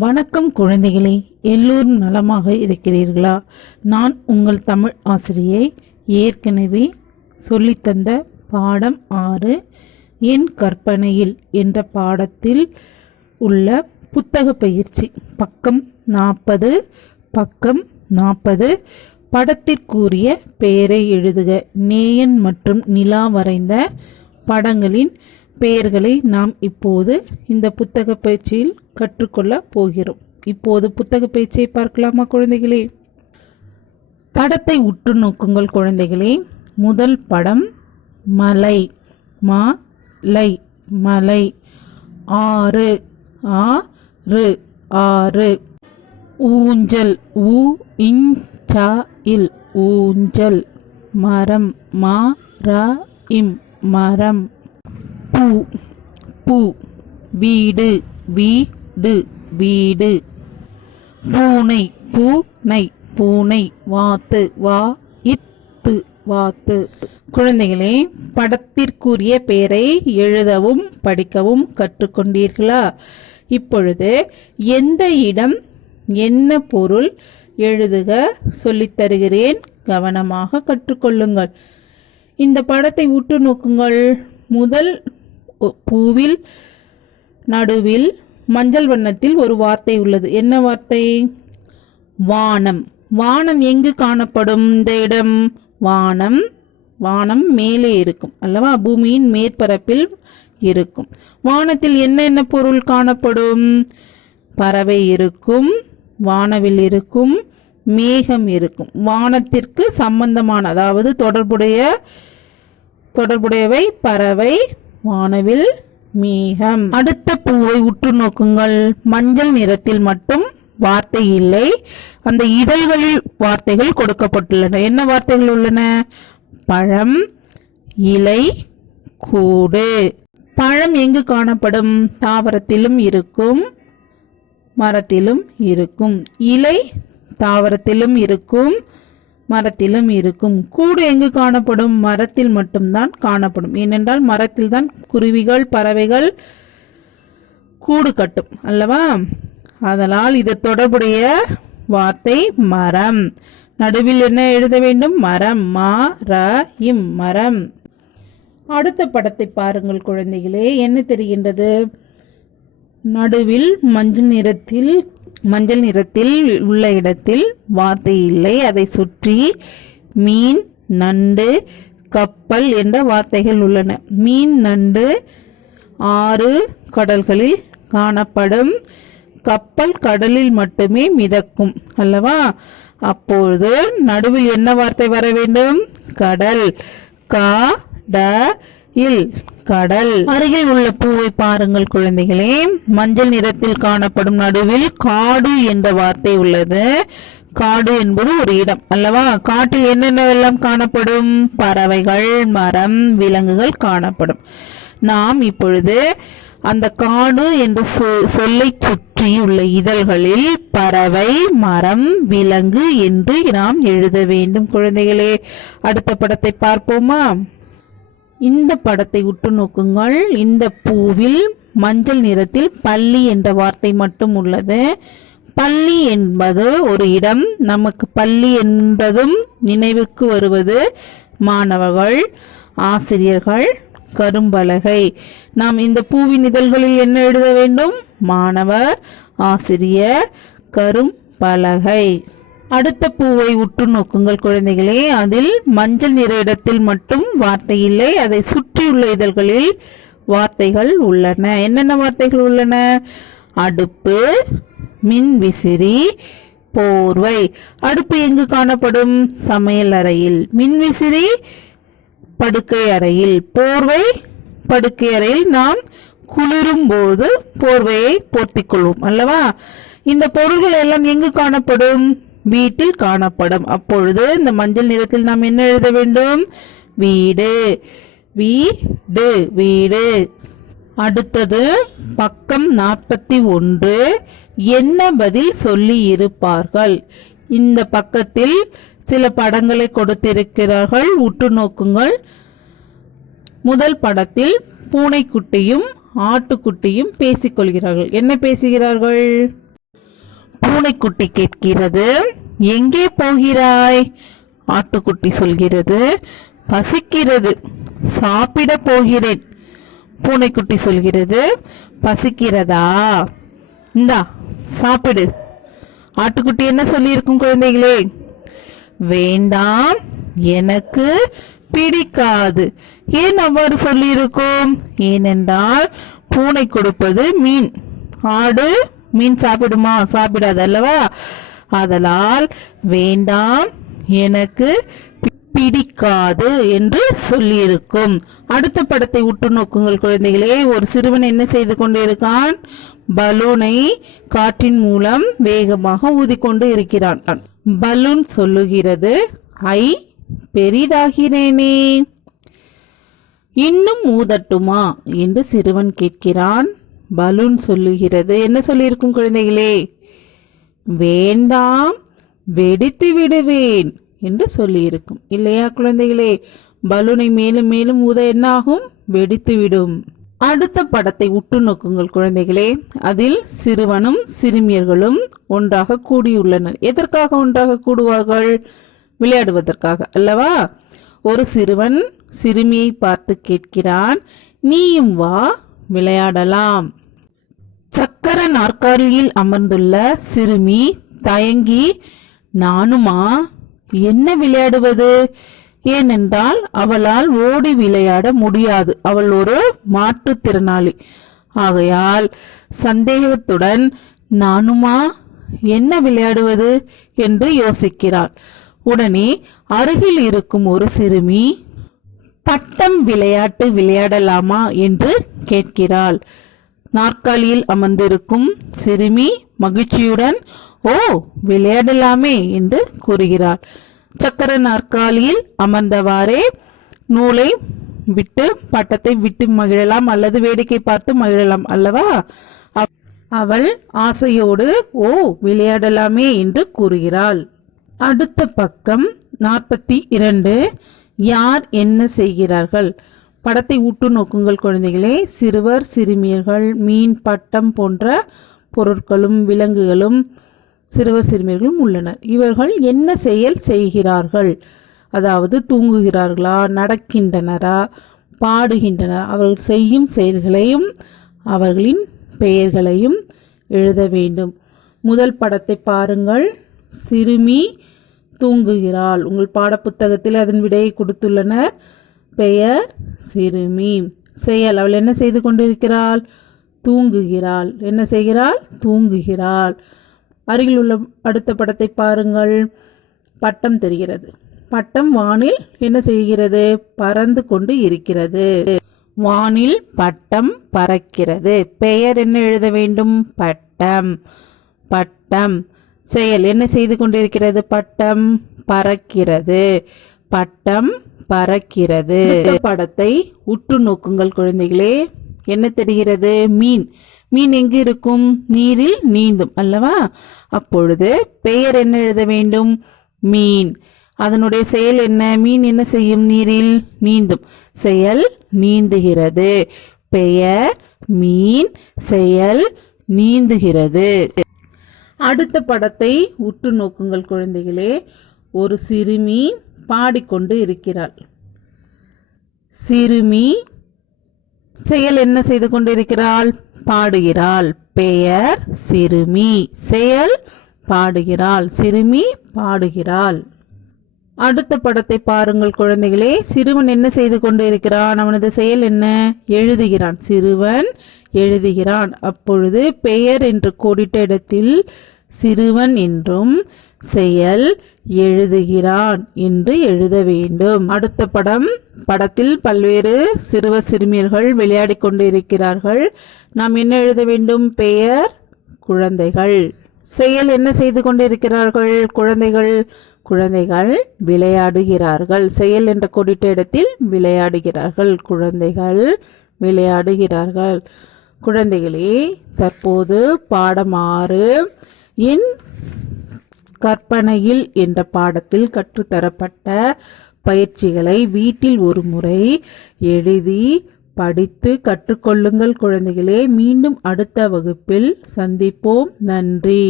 வணக்கம் குழந்தைகளே, எல்லோரும் நலமாக இருக்கிறீர்களா? நான் உங்கள் தமிழ் ஆசிரியை. ஏற்கனவே சொல்லித்தந்த பாடம் 6 என் கற்பனையில் என்ற பாடத்தில் உள்ள புத்தக பயிற்சி பக்கம் 40 படத்திற்குரிய பெயரை எழுதுக. நேயன் மற்றும் நிலா வரைந்த படங்களின் பெயர்களை நாம் இப்போது இந்த புத்தக பயிற்சியில் கற்றுக்கொள்ள போகிறோம். இப்போது புத்தக பயிற்சியை பார்க்கலாமா குழந்தைகளே? படத்தை உற்று நோக்குங்கள் குழந்தைகளே. முதல் படம் மலை, மலை, மலை. ஆறு, ஆறு. ஊஞ்சல், இல் ஊஞ்சல். மரம், மரம். பூ, வீடு, வீடு. பூனை. வாத்து. குழந்தைகளே, படத்திற்குரிய பெயரை எழுதவும் படிக்கவும் கற்றுக்கொண்டீர்களா? இப்பொழுது எந்த இடம், என்ன பொருள் எழுதுக சொல்லித் தருகிறேன். கவனமாக கற்றுக்கொள்ளுங்கள். இந்த படத்தை உற்று நோக்குங்கள். முதல் பூவில் நடுவில் மஞ்சள் வண்ணத்தில் ஒரு வார்த்தை உள்ளது. என்ன வார்த்தை? வானம். வானம் எங்கு காணப்படும்? இந்த இடம் வானம் மேலே இருக்கும் அல்லவா? பூமியின் மேற்பரப்பில் இருக்கும். வானத்தில் என்ன பொருள் காணப்படும்? பறவை இருக்கும், வானவில் இருக்கும், மேகம் இருக்கும். வானத்திற்கு சம்பந்தமான, அதாவது தொடர்புடையவை பறவை, வானவில், மேகம். அடுத்த பூவை உற்று நோக்குங்கள். மஞ்சள் நிறத்தில் மட்டும் வார்த்தை இல்லை. அந்த இதழ்களில் வார்த்தைகள் கொடுக்கப்பட்டுள்ளன. என்ன வார்த்தைகள் உள்ளன? பழம், இலை, கூடு. பழம் எங்கு காணப்படும்? தாவரத்திலும் இருக்கும், மரத்திலும் இருக்கும். இலை தாவரத்திலும் இருக்கும், மரத்திலும் இருக்கும். கூடு எங்கு காணப்படும்? மரத்தில் மட்டும்தான் காணப்படும். ஏனென்றால் மரத்தில் தான் குருவிகள், பறவைகள் கூடு கட்டும் அல்லவா? அதனால் இது தொடர்புடைய வார்த்தை மரம். நடுவில் என்ன எழுத வேண்டும்? மரம், மரம். அடுத்த படத்தை பாருங்கள் குழந்தைகளே. என்ன தெரிகின்றது? நடுவில் மஞ்சள் நிறத்தில் உள்ள இடத்தில் வார்த்தை இல்லை. அதை சுற்றி மீன், நண்டு, கப்பல் என்ற வார்த்தைகள் உள்ளன. மீன், நண்டு 6 கடல்களில் காணப்படும். கப்பல் கடலில் மட்டுமே மிதக்கும் அல்லவா? அப்பொழுது நடுவில் என்ன வார்த்தை வர வேண்டும்? கடல், கடல். அருகில் உள்ள பூவை பாருங்கள் குழந்தைகளே. மஞ்சள் நிறத்தில் காணப்படும் நடுவில் காடு என்ற வார்த்தை உள்ளது. காடு என்பது ஒரு இடம் அல்லவா? காட்டில் என்னென்னவெல்லாம் காணப்படும்? பறவைகள், மரம், விலங்குகள் காணப்படும். நாம் இப்பொழுது அந்த காடு என்ற சொல்லை சுற்றி உள்ள இதழ்களில் பறவை, மரம், விலங்கு என்று நாம் எழுத வேண்டும் குழந்தைகளே. அடுத்த படத்தை பார்ப்போமா? இந்த படத்தை உற்று நோக்குங்கள். இந்த பூவில் மஞ்சள் நிறத்தில் பள்ளி என்ற வார்த்தை மட்டும் உள்ளது. பள்ளி என்பது ஒரு இடம். நமக்கு பள்ளி என்பதும் நினைவுக்கு வருவது மாணவர்கள், ஆசிரியர்கள், கரும்பலகை. நாம் இந்த பூவின் இதழ்களில் என்ன எழுத வேண்டும்? மாணவர், ஆசிரியர், கரும்பலகை. அடுத்த பூவை உற்று நோக்குங்கள் குழந்தைகளே. அதில் மஞ்சள் நிற இடத்தில் மட்டும் வார்த்தை இல்லை. அதை சுற்றியுள்ள இதழ்களில் வார்த்தைகள் உள்ளன. என்னென்ன வார்த்தைகள் உள்ளன? அடுப்பு, மின்விசிறி, போர்வை. அடுப்பு எங்கு காணப்படும்? சமையல் அறையில். மின்விசிறி படுக்கை அறையில். போர்வை படுக்கை அறையில். நாம் குளிரும் போது போர்வையை போர்த்திக் கொள்வோம் அல்லவா? இந்த பொருள்கள் எல்லாம் எங்கு காணப்படும்? வீட்டில் காணப்படும். அப்பொழுது இந்த மஞ்சள் நிறத்தில் நாம் என்ன எழுத வேண்டும்? வீடு. அடுத்தது பக்கம் 41. என்ன பதில் சொல்லி இருப்பார்கள்? இந்த பக்கத்தில் சில படங்களை கொடுத்திருக்கிறார்கள். உற்று நோக்குங்கள். முதல் படத்தில் பூனைக்குட்டியும் ஆட்டுக்குட்டியும் பேசிக்கொள்கிறார்கள். என்ன பேசுகிறார்கள்? பூனைக்குட்டி கேட்கிறது, எங்கே போகிறாய்? ஆட்டுக்குட்டி சொல்கிறது, பசிக்கிறது, சாப்பிட போகிறேன். பூனைக்குட்டி சொல்கிறது, பசிக்கிறதா, இந்தா சாப்பிடு. ஆட்டுக்குட்டி என்ன சொல்லியிருக்கும் குழந்தைகளே? வேண்டாம், எனக்கு பிடிக்காது. ஏன் அவ்வாறு சொல்லியிருக்கும்? ஏனென்றால் பூனை கொடுப்பது மீன். ஆடு மீன் சாப்பிடுமா? சாப்பிடாது அல்லவா? ஆதலால் வேண்டாம், எனக்கு பிடிக்காது என்று சொல்லியிருக்கும். அடுத்த படத்தை உற்று நோக்குங்கள் குழந்தைகளே. ஒரு சிறுவன் என்ன செய்து கொண்டிருக்கான்? பலூனை காற்றின் மூலம் வேகமாக ஊதிக்கொண்டு இருக்கிறான். பலூன் சொல்லுகிறது, ஐ பெரிதாகிறேனே, இன்னும் ஊதட்டுமா என்று சிறுவன் கேட்கிறான். பலூன் சொல்லுகிறது, என்ன சொல்லியிருக்கும் குழந்தைகளே? வேண்டாம், வெடித்து விடுவேன் என்று சொல்லியிருக்கும் இல்லையா குழந்தைகளே? பலூனை மேலும் மேலும் ஊத என்ன ஆகும்? வெடித்து விடும். அடுத்த படத்தை உற்று நோக்குங்கள் குழந்தைகளே. அதில் சிறுவனும் சிறுமியர்களும் ஒன்றாக கூடியுள்ளனர். எதற்காக ஒன்றாக கூடுவார்கள்? விளையாடுவதற்காக அல்லவா? ஒரு சிறுவன் சிறுமியை பார்த்து கேட்கிறான், நீயும் வா விளையாடலாம். சக்கர நாற்காலியில் அமர்ந்துள்ள சிறுமி தயங்கி, நானுமா? என்ன விளையாடுவது? ஏனென்றால் அவளால் ஓடி விளையாட முடியாது. அவள் ஒரு மாற்றுத்திறனாளி. ஆகையால் சந்தேகத்துடன் நானுமா என்ன விளையாடுவது என்று யோசிக்கிறாள். உடனே அருகில் இருக்கும் ஒரு சிறுமி, பட்டம் விளையாட்டு விளையாடலாமா என்று கேட்கிறாள். நாற்காலியில் அமர்ந்திருக்கும் சிறுமி மகிழ்ச்சியுடன், ஓ விளையாடலாமே என்று கூறுகிறாள். சக்கர நாற்காலியில் அமர்ந்தவாறே நூலை விட்டு பட்டத்தை விட்டு மகிழலாம் அல்லது வேடிக்கை பார்த்து மகிழலாம் அல்லவா? அவள் ஆசையோடு ஓ விளையாடலாமே என்று கூறுகிறாள். அடுத்த பக்கம் 42. யார் என்ன செய்கிறார்கள்? படத்தை உற்று நோக்குங்கள் குழந்தைகளே. சிறுவர் சிறுமியர்கள் மீன் பட்டம் போன்ற பொருட்களும் விலங்குகளும் சிறுவர் சிறுமியர்களும் உள்ளனர். இவர்கள் என்ன செயல் செய்கிறார்கள்? அதாவது தூங்குகிறார்களா, நடக்கின்றனரா, பாடுகின்றனர்? அவர்கள் செய்யும் செயல்களையும் அவர்களின் பெயர்களையும் எழுத வேண்டும். முதல் படத்தை பாருங்கள். சிறுமி தூங்குகிறாள். உங்கள் பாடப்புத்தகத்தில் அதன் விடையை கொடுத்துள்ளனர். பெயர் சிறுமி. செயல், அவள் என்ன செய்து கொண்டிருக்கிறாள்? தூங்குகிறாள். என்ன செய்கிறாள்? தூங்குகிறாள். அருகில் உள்ள அடுத்த படத்தை பாருங்கள். பட்டம் தெரிகிறது. பட்டம் வானில் என்ன செய்கிறது? பறந்து கொண்டு இருக்கிறது. வானில் பட்டம் பறக்கிறது. பெயர் என்ன எழுத வேண்டும்? பட்டம். பட்டம். செயல் என்ன செய்து கொண்டிருக்கிறது? பட்டம் பறக்கிறது. பட்டம் பறக்கிறது. படத்தை உற்று நோக்குங்கள் குழந்தைகளே. என்ன தெரிகிறது? மீன். மீன் எங்கு இருக்கும்? நீரில் நீந்தும் அல்லவா? அப்பொழுது பெயர் என்ன எழுத வேண்டும்? மீன். அதனுடைய செயல் என்ன? மீன் என்ன செய்யும்? நீரில் நீந்தும். செயல் நீந்துகிறது. பெயர் மீன். செயல் நீந்துகிறது. அடுத்த படத்தை உற்று நோக்குங்கள் குழந்தைகளே. ஒரு சிறுமி பாடிக்கொண்டு இருக்கிறாள். சிறுமி செயல் என்ன செய்து கொண்டிருக்கிறாள்? பாடுகிறாள். பெயர் சிறுமி. செயல் பாடுகிறாள். சிறுமி பாடுகிறாள். அடுத்த படத்தை பாருங்கள் குழந்தைகளே. சிறுவன் என்ன செய்து கொண்டு இருக்கிறான்? அவனது செயல் என்ன? எழுதுகிறான். சிறுவன் எழுதுகிறான். அப்பொழுது பெயர் என்று கோடிட்ட இடத்தில் சிறுவன் என்றும் செயல் எழுதுகிறான் என்று எழுத வேண்டும். அடுத்த படம். படத்தில் பல்வேறு சிறுவர் சிறுமியர்கள் விளையாடி கொண்டு இருக்கிறார்கள். நாம் என்ன எழுத வேண்டும்? பெயர் குழந்தைகள். செயல் என்ன செய்து கொண்டிருக்கிறார்கள்? குழந்தைகள். குழந்தைகள் விளையாடுகிறார்கள். செயல் என்ற கோடிட்ட இடத்தில் விளையாடுகிறார்கள். குழந்தைகள் விளையாடுகிறார்கள். குழந்தைகளே, தற்போது பாடம் 6 என் கற்பனையில் என்ற பாடத்தில் கற்றுத்தரப்பட்ட பயிற்சிகளை வீட்டில் ஒரு முறை எழுதி படித்து கற்றுக்கொள்ளுங்கள் குழந்தைகளே. மீண்டும் அடுத்த வகுப்பில் சந்திப்போம். நன்றி.